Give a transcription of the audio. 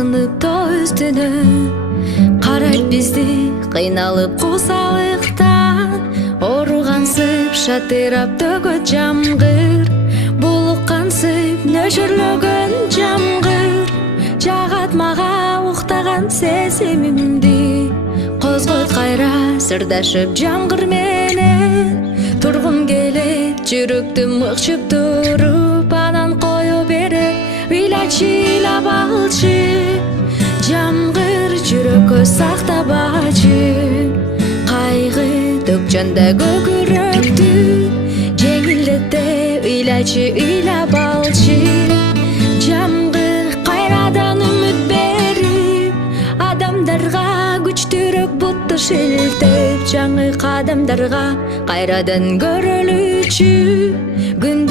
тынып тоо үстүнө карайт бизди кыйналып кусалыктан ооругансып шатырап төгөт жамгыр булуккансып нөшөрлөгөн жамгыр жагат мага уктаган сезимимди козгойт кайра сырдашып жамгыр менен тургум келет жүрөктү мыкчып туруп анан кое берип ыйлачы ыйлап алчы жамгыр жүрөккө сактабачы кайгы төкчөндө көкүрөктү жеңилдете ыйлачы ыйлап алчы жамгыр кайрадан үмүт берип адамдарга күчтүүрөөк бутту шилтеп жаңы кадамдарга кайрадан көрөлүчү күн